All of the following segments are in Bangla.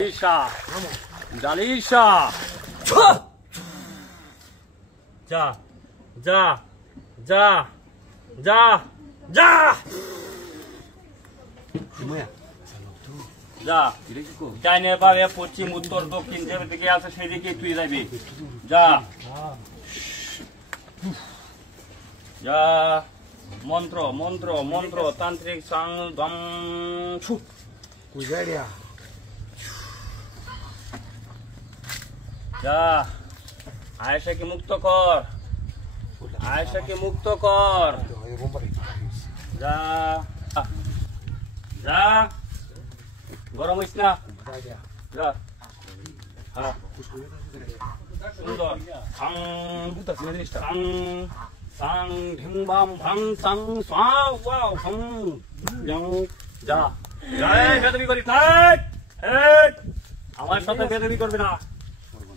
Dalisha, Dalisha. Ja, ja, ja, ja, ja. যা ডাইনে বামে পশ্চিম উত্তর দক্ষিণ যেদিকে আছে সেদিকে তুই যাবি যা যা মন্ত্র মন্ত্র মন্ত্র তান্ত্রিক সাং দম ছু কুজারিয়া যা আয়েশাকে মুক্ত কর আয়েশাকে মুক্ত কর যা যা গরম হইস না যা হ্যাঁ সুন্দর সাং সাং সাং ঢিং বাম ভাং সাং সাও ওয়াও সাং যং যা জয় বেদবি করিস না এই আমার সাথে বেদবি করবি না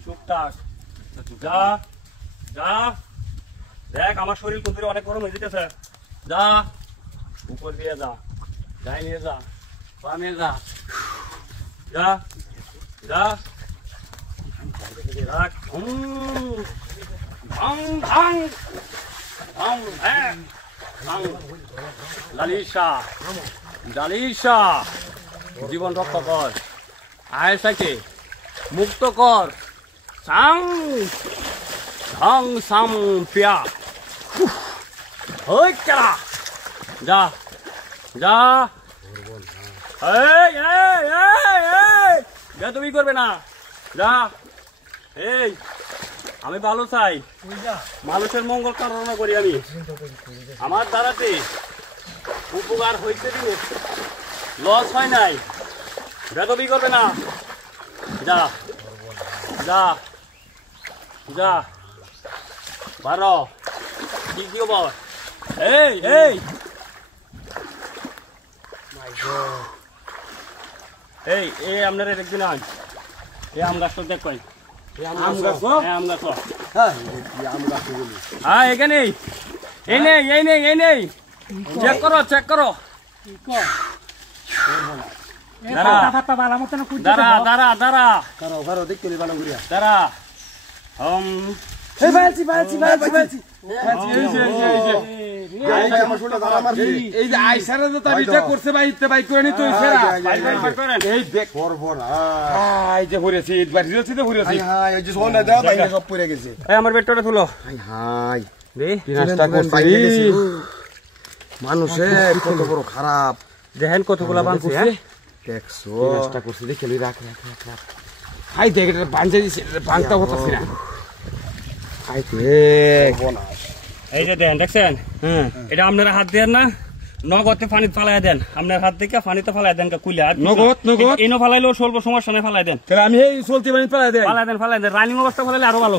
চুপটাক যা যা দেখ আমার শরীর কুতুরে অনেক গরম হয়ে যেতেছে যা উপর দিয়ে যা যাই নিয়ে যা বামে যা যা যা রাখ ভাং ভাং ভাং ভাং ভাং লালিশা লালিশা জীবন রক্ষা কর আয়েশাকে মুক্ত কর সাং ধাং সাম পিয়া ওই কেলা যা যা এই এই এই এই বেদবি করবে না যা এই আমি ভালো চাই মানুষের মঙ্গল কামনা করি আমি আমার দ্বারাতে উপকার হইতে দিনে লস হয় নাই বেদবি করবে না যা যা যা বারো কি বল এই এই এই এই আপনারা একদিন আন এই আম গাছ তো দেখ কই আম গাছ আম গাছ হ্যাঁ এখানে এই নেই এই নেই এই নেই চেক করো দাঁড়া দাঁড়া দাঁড়া দাঁড়া কারো দেখতে ভালো করিয়া দাঁড়া এই বালছি এই যে আইসারে তো তাবিটা করছে ভাই ইতে ভাই করে নি তুই ফেরা এই দেখ করব না এই যে হইছে এই বাড়ি যাচ্ছে তো হইছে হাই এই যে সোনা দাও ভাই সব পড়ে গেছে এই আমার বেটটা তুলো হাই হাই রে নাস্তা করছি মানুষে কত বড় খারাপ দেখেন কতগুলা বানছে হ্যাঁ দেখছো নাস্তা করছি দেখে লই রাখ হাই দেখ এটা বানজে দিছে বানটা হতাছে না হাই দেখ এই যে দেন দেখছেন এটা আপনারা হাত দেন না নগদে পানি ফালাই দেন আপনার হাত থেকে পানিতে ফালাই দেন কুইলা নগদ এনো ফালাইলেও স্বল্প সমস্যা নেই ফালাই দেন তাহলে আমি এই চলতি পানি ফালাই দেন রানিং অবস্থা ফালাইলে আরো ভালো